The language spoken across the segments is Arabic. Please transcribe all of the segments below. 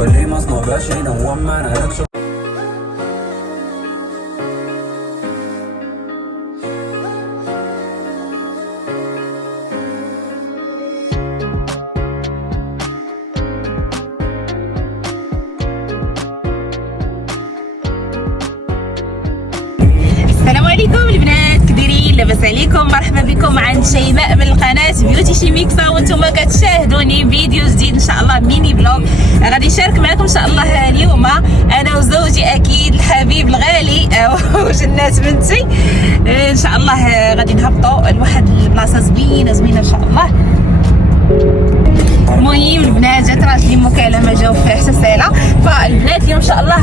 السلام عليكم البنات، كديرين؟ لاباس عليكم؟ مرحبا بكم عند شيماء من القناه بيوتي شيميكسا، وانتم كتشاهدوني فيديو جديد ان شاء الله ميني بلوغ. غادي نشارك معكم ان شاء الله اليوم انا وزوجي اكيد الحبيب الغالي وجنات بنتي. ان شاء الله غادي نهبطوا لواحد البلاصه زوينه ان شاء الله. المهم البنات جات راجلي مكالمه جاوب فيها حتى ساله، فالبنات اليوم ان شاء الله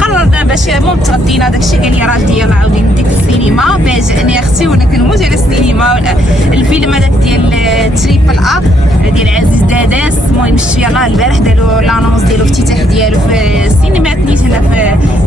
قررنا باش المهم تغدينا داكشي. قال لي راجلي يلاه عاودي نديك السينما، فاجئني اختي وانا كنموت على السينما. الفيلم هذاك ديال تريبل ديال عزيز داداس، المهم شتي يلاه البارح داروا لانونس ديالو الافتتاح ديالو في السينمات نيت هنا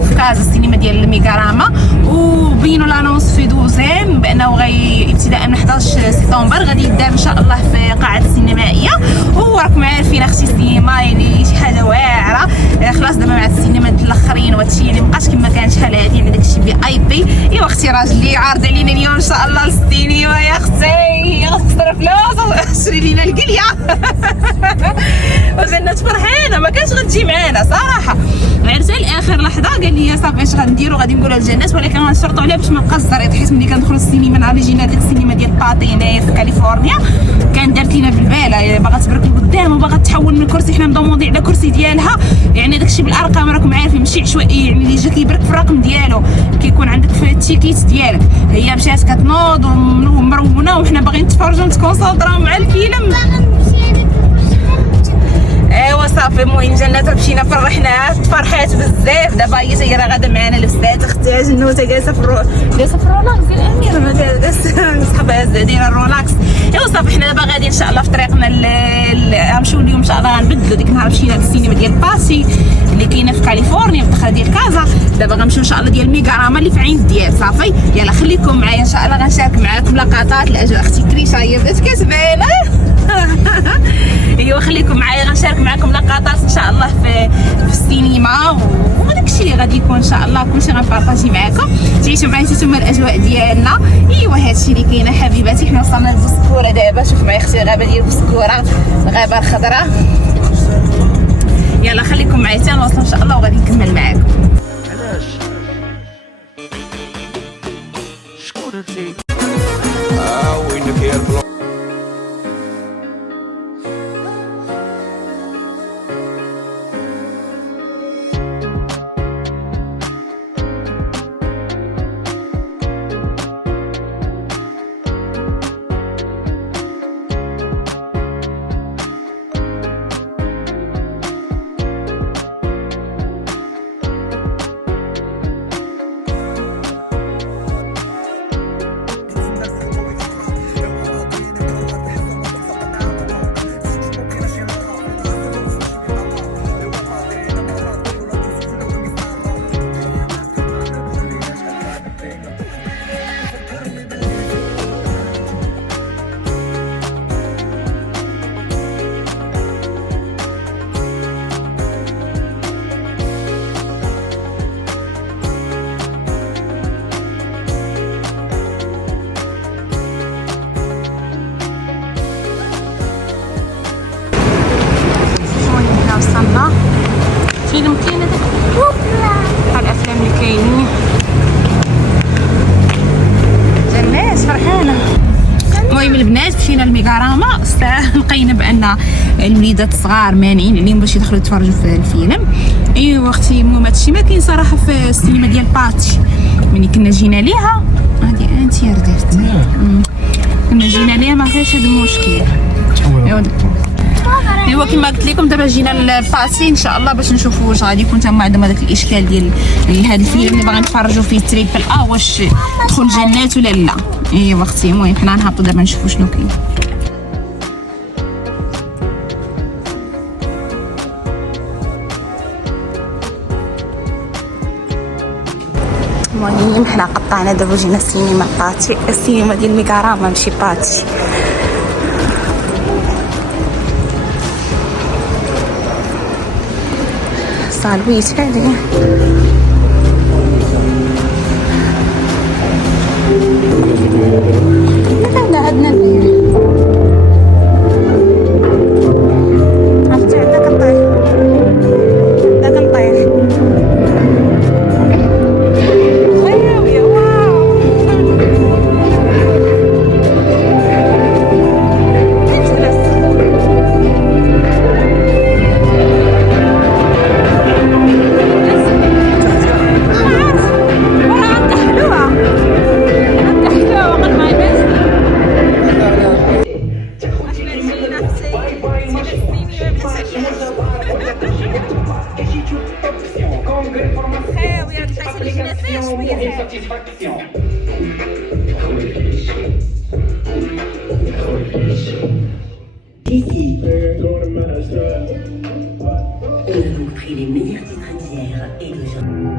في كازا، السينما ديال الميغاراما، وبينوا لانونس في دوزيام بانه ابتداء من 11 سبتمبر غادي يدار ان شاء الله في قاعه السينمائيه. وراكم عارفين اختي السينما يعني شي حاجه واعره، خلاص دابا مع السينما الاخرين وهادشي يعني مابقاش كما كان شحال هادي، يعني داكشي في اي بي. ايوا اختي راجلي عارض علينا اليوم ان شاء الله للسينما يا اختي، خسر فلوس شري لينا القليه وجنات فرحانه ما كانش غتجي معانا صراحه. عرفتها لاخر لحظه، قال لي صافي اش غنديروا؟ غادي نقولوا للجنات، ولكن غنشرطوا عليها باش ما نبقاش الزريط، حيت ملي كندخلوا السينما نهار جينا ديك السينما ديال باتيني في كاليفورنيا كان دارت لينا بالبال، باغا تبرك لقدام وباغا تحول من الكرسي، حنا مضموضين على كرسي ديالها، يعني داكشي بالارقام راكم عارفين ماشي عشوائي، يعني اللي جا كيبرك في الرقم ديالو كيكون عندك في التيكيت ديالك. هي مشات كتنوض ومرونه وحنا باغيين نتفرجوا نتكونسونطراو مع الفيلم. ايوا صافي المهم جنات مشينا فرحناها، تفرحات بزاف. دابا هي راه غادا معنا لبسات اختها جنوته جالسه في الرولاكس ديال الامير، جالسه صحابها دايره الرولاكس. ايوا صافي حنا دابا غادي ان شاء الله في طريقنا غنمشيو اليوم ان شاء الله، غنبدلوا ديك النهار مشينا للسينما ديال باسي اللي كاينه في كاليفورنيا في الدخله ديال كازا، دابا غنمشيو ان شاء الله ديال ميغاراما اللي في عين ديال. صافي يلا خليكم معايا ان شااء الله، غنشارك معاكم لقطات الاجواء. اختي كريشه هي بدات كتبان ايوا خليكم معايا، غنشارك معكم لقطات ان شاء الله في السينما، وداكشي اللي غادي يكون ان شاء الله كلشي غنبارطاجي معكم، تعيشوا معايا نتوما الاجواء ديالنا. ايوا هادشي اللي كاينه حبيباتي. حنا وصلنا للبسكوره دابا، شوف معايا اختي الغابه ديال البسكوره، الغابه الخضراء. يلا خليكم معايا حتى نوصلوا ان شاء الله وغادي نكمل معاكم. علاش شكون انتي وينك يا البلو؟ وصلنا فيلم كاين هذاك الافلام اللي كاينين. جنات فرحانه. المهم البنات مشينا لميغاراما، لقينا بان الوليدات الصغار مانعين عليهم باش يدخلوا يتفرجوا في الفيلم. ايوا اختي المهم هادشي ما كاين صراحه في السينما ديال باتي. ملي كنا جينا ليها هادي انت يا رديت كنا جينا ليها ما فيهاش هذا المشكل. ايوا كما قلت لكم دابا جينا لباسي ان شاء الله باش نشوفوا واش غادي يكون تما عندهم هذاك الاشكال ديال هذا الفيلم اللي باغي نتفرجوا فيه تريبل واش دخل جنات ولا لا. ايوا اختي المهم حنا نهبطوا دابا نشوفوا شنو كاين. المهم حنا قطعنا دابا جينا السينما باتي، السينما ديال ميغاراما ماشي باتي. صالويت هذه. هذا عندنا عرفتي عندك الطير، داك الطير خاوية. واو نجلس Ici, nous avons pris les meilleurs titres d'hier et d'aujourd'hui.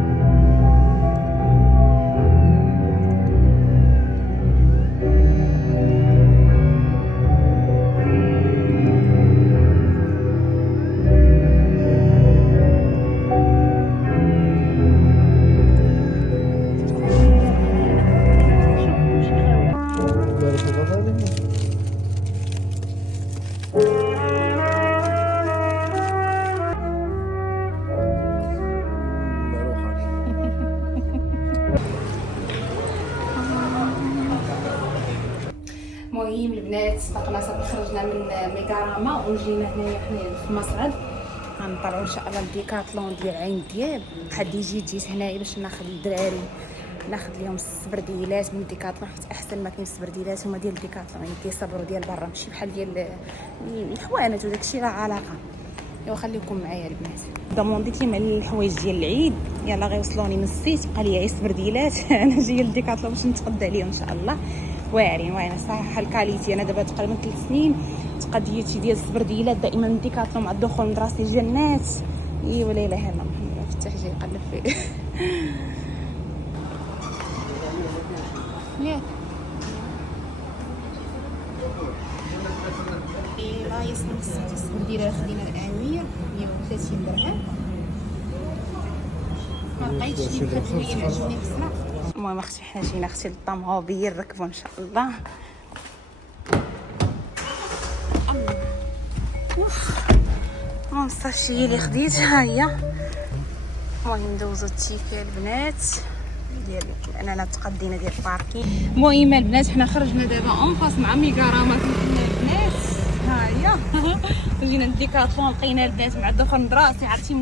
المهم البنات سبقنا صافي خرجنا من ميكاراما وجينا هنايا حنايا في مصعد. غنطلعوا ان شاء الله الديكاتلون ديال عين دياب. حدي جيت هنايا باش ناخذ الدراري، ناخذ لهم السبرديلات من ديكاتلون، حيت احسن ما كاين السبرديلات هما ديال ديكاتلون، يعني كيصبروا ديال برا ماشي بحال ديال الحوانت وداكشي راه علاقه. ايوا خليكم معايا البنات. ضمونديت لي مع الحوايج ديال العيد، يلا غيوصلوني نسيت، بقى لي غير السبرديلات. انا جايه لديكاتلون باش نتغدى عليهم ان شاء الله. واعرين صراحه الكاليتي. انا دابا تقريبا 3 سنين تقضيتي ديال السبرديلات دائما من ديكاتلون مع الدخول من راسي جنات. اي ولا اله الا الله، محمد فتح جاي يقلب فيه. ياك لا يسمى السبرديله خدينا الامير 130 درهم. ما بقيتش لي بحال شويه عجبني بصراحه. المهم اختي حنا جينا اختي للطوموبيل نركبوا ان شاء الله. المهم صافي هي اللي خديت ها هي. المهم ندوزو التيكي البنات ديال اننا تقدينا ديال الباركين. المهم البنات حنا خرجنا دابا اون باس مع ميكاراما البنات. ها هي جينا لديكاتلون لقينا البنات مع الدخول من راسي عرفتي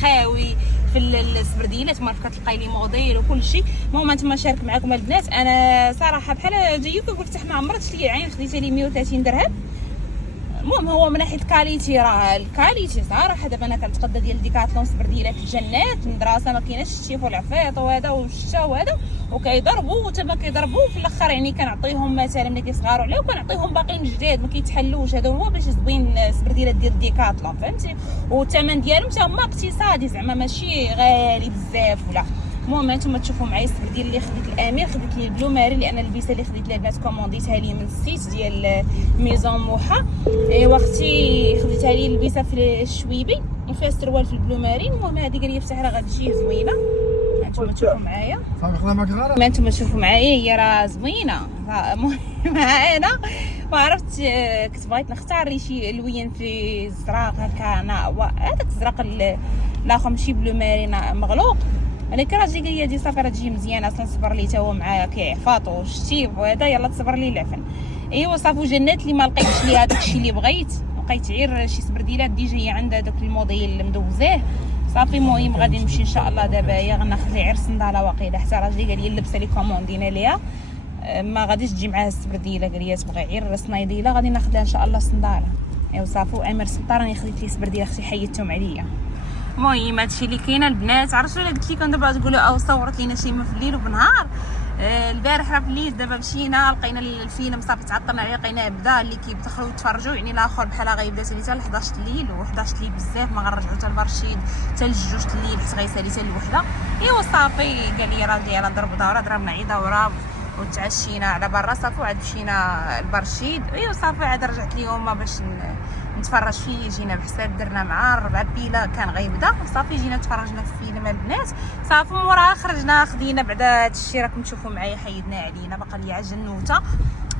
خاوي في السبرديلات، ما كتلقاي لي موديل وكل شيء. المهم انتما شارك معكم البنات. انا صراحه بحال جايك قلت حنا عمرت لي عين خديتها لي 130 درهم. المهم هو من ناحيه الكاليتي، راه الكاليتي صراحه دابا انا كنتقدى ديال ديكاتلون سبرديلات الجنات المدرسه ما كايناش الشيف والعفيط وهذا والشتا وهذا وكيضربوا وتما كيضربوا في الاخر. يعني كنعطيهم مثلا ملي كيصغاروا عليه وكنعطيهم باقيين جداد ما كيتحلوش. هذا هو باش زوين سبرديلات ديال ديكاتلون فهمتي. والثمن ديالهم حتى هما اقتصادي زعما ماشي غالي بزاف ولا. المهم هانتوما تشوفوا معايا السبرديل اللي خديت الامير، خديت لي البلو ماري لان البيسه اللي خديت لها البنات كومونديتها لي من السيت ديال ميزون موحه. ايوا اختي خديتها لي البيسه في الشويبي وفيها السروال في البلو ماري. المهم هذه قال لي بصح راه غتجي زوينه. هانتوما تشوفوا معايا، هانتوما تشوفوا معايا هي راه زوينه. المهم انا ما عرفت كنت بغيت نختار شي لوين في الزراق هكا. هذاك الزراق الاخر ماشي بلو ماري مغلوق، ولكن راجلي قال لي صافي راه تجي مزيانه صنصبر لي تا هو معايا كيعفاط والشتيف وهذا يلا تصبر لي العفن. ايوا صافي جنات اللي ما لقيتش ليها داكشي اللي بغيت، لقيت غير شي سبرديلات ديجا هي عندها داك الموديل اللي مدوزاه صافي. المهم غادي نمشي ان شاء الله دابا هي غناخذ لي غير صنداله واقيلا حتى راجلي قال لي اللبسه اللي كوموندينا ليها ما غاديش تجي معاها السبرديله، قال لي تبغي غير صنايديله غادي ناخذ لها ان شاء الله صنداله. ايوا صافي وامير سلطان راني خديت لي سبرديله اختي حيدتهم عليا. المهم هادشي اللي كاين البنات. عرفتوا الا قلت لكم دابا تقولوا او صورت لينا شيما في الليل وبنهار. البارح راه في الليل دابا مشينا لقينا الفيلم صافي تعطلنا عليه لقيناه بدا اللي كيدخلوا يتفرجوا يعني الاخر بحال غيبدا حتى ل 11 الليل و11 الليل بزاف ما غنرجعوا حتى لبرشيد حتى لجوج الليل حيت غيسالي حتى لوحده. ايوا صافي قال لي راجلي يلاه نضرب دوره ضربنا عيد دوره وتعشينا على برا صافي وعاد مشينا لبرشيد. ايوا صافي عاد رجعت ليهم باش نتفرج فيه. جينا بحساب درنا مع 4 بيلا كان غيبدا صافي، جينا تفرجنا في فيلم البنات صافي. موراها خرجنا خدينا بعدا هادشي راكم تشوفوا معايا، حيدنا علينا باقا ليا جنوته.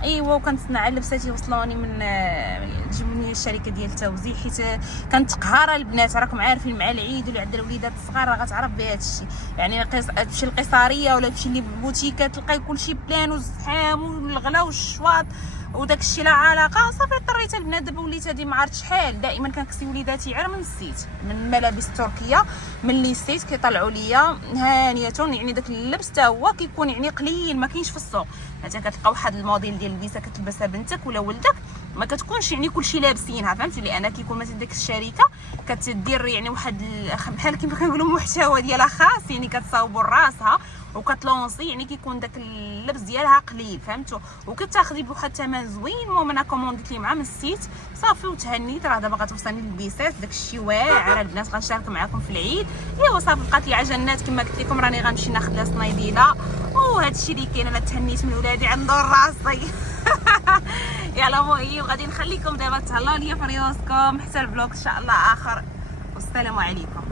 ايوا وكنتصنع على لبساتي وصلوني من جبني الشركه ديال التوزيع، حيت كانت قهاره البنات راكم عارفين مع العيد واللي عند الوليدات الصغار راه غتعرف بهذا الشيء. يعني تمشي للقيصريه ولا تمشي للبوتيكات تلقاي كلشي بلان والزحام والغلا والشواط وداك الشيء لا علاقه. صافي اضطريت البنات دابا وليت هادي ما عرفت شحال دائما كنكسي وليداتي غير من السيت، من الملابس التركيه من لي سيت كيطلعوا ليا هانيه. يعني داك اللبس حتى هو كيكون يعني قليل ما كاينش في السوق. مثلا كتلقى واحد الموديل ديال اللبسه كتلبسها بنتك ولا ولدك ما كتكونش يعني كلشي لابسينها، فهمتي؟ لان كيكون مثلا ديك الشركه كتدير يعني واحد بحال كيما كنقولوا محتوى ديالها خاص، يعني كتصاوبوا راسها وكتلونسي، يعني كيكون داك اللبس ديالها قليل فهمتوا، وكتاخذي بواحد الثمن زوين. المهم انا كومونديت لي مع من السيت صافي وتهنيت. راه دابا غتوصلني البيسات داك الشيء واعر البنات غنشارك معكم في العيد. ايوا صافي بقات لي عجنات كما قلت لكم راني غنمشي ناخذ لها صنيديله، وهذا الشيء اللي كاين. انا تهنيت من ولادي عندو راسي. يلا مهم غادي نخليكم دابا تهلاو ليا في ريوسكم حتى الفلوق ان شاء الله اخر، والسلام عليكم.